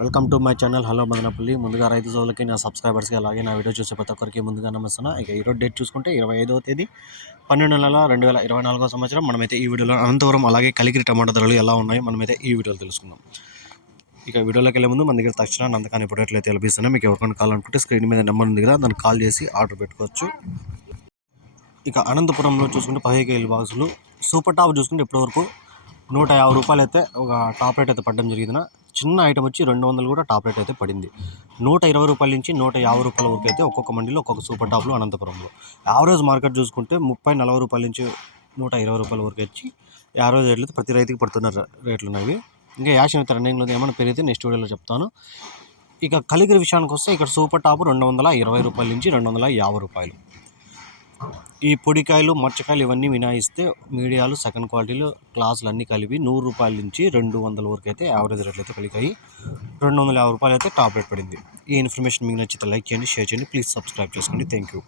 Welcome to my channel. Hello Madanapalle. ముందుగా రైతు సోదరులకి నా సబ్స్క్రైబర్స్కి అలాగే నా వీడియో చూసే ప్రతి ఒక్కరికి ముందుగా నమస్తున్నా ఇక ఈరోజు డేట్ చూసుకుంటే ఇరవై ఐదవ తేదీ పన్నెండు నెలల రెండు వేల ఇరవై నాలుగో సంవత్సరం. మనమైతే ఈ వీడియోలో అనంతపురం అలాగే కలిగిరి టమాటా ధరలు ఎలా ఉన్నాయో మనమైతే ఈ వీడియోలో తెలుసుకుందాం. ఇక వీడియోలోకి వెళ్ళే ముందు మన దగ్గర తక్షణ నందకాన్ని ఇప్పుడు లభిస్తున్నాయి. మీకు ఎవరికైనా కావాలనుకుంటే స్క్రీన్ మీద నెంబర్ ఉంది కదా దాన్ని కాల్ చేసి ఆర్డర్ పెట్టుకోవచ్చు. ఇక అనంతపురంలో చూసుకుంటే పదిహేను కేజీల బాక్సులు. సూపర్ టాప్ చూసుకుంటే ఇప్పటివరకు నూట యాభై రూపాయలు అయితే ఒక టాప్ రేట్ అయితే పడడం జరిగింది. చిన్న ఐటమ్ వచ్చి రెండు వందలు కూడా టాప్ రేట్ అయితే పడింది. నూట ఇరవై రూపాయల నుంచి నూట యాభై రూపాయల వరకు అయితే ఒక్కొక్క మండీలో ఒక్కొక్క సూపర్ టాప్లు అనంతపురంలో. యావరేజ్ మార్కెట్ చూసుకుంటే ముప్పై నలభై రూపాయల నుంచి నూట ఇరవై రూపాయల వరకు వచ్చి యావరేజ్ రేట్లు అయితే ప్రతి రైతుకి పడుతున్న రేట్లు ఉన్నవి. ఇంకా యాషన్ అయితే రన్నింగ్లో ఏమైనా పెరిగితే నెక్స్ట్ వీడియోలో చెప్తాను. ఇక కలిగిరి విషయానికి వస్తే ఇక్కడ సూపర్ టాప్ రెండు వందల ఇరవై రూపాయల నుంచి రెండు వందల యాభై రూపాయలు. ఈ పొడికాయలు మచ్చకాయలు ఇవన్నీ వినాయిస్తే మీడియాలు సెకండ్ క్వాలిటీలు క్లాసులు అన్నీ కలిపి నూరు రూపాయల నుంచి రెండు వందల వరకు అయితే యావరేజ్ రేట్లు అయితే కలిగాయి. రెండు వందల యాభై రూపాయలు అయితే టాప్ రేట్ పడింది. ఈ ఇన్ఫర్మేషన్ మీకు నచ్చితే లైక్ చేయండి షేర్ చేయండి ప్లీజ్ సబ్స్క్రైబ్ చేసుకోండి. Thank you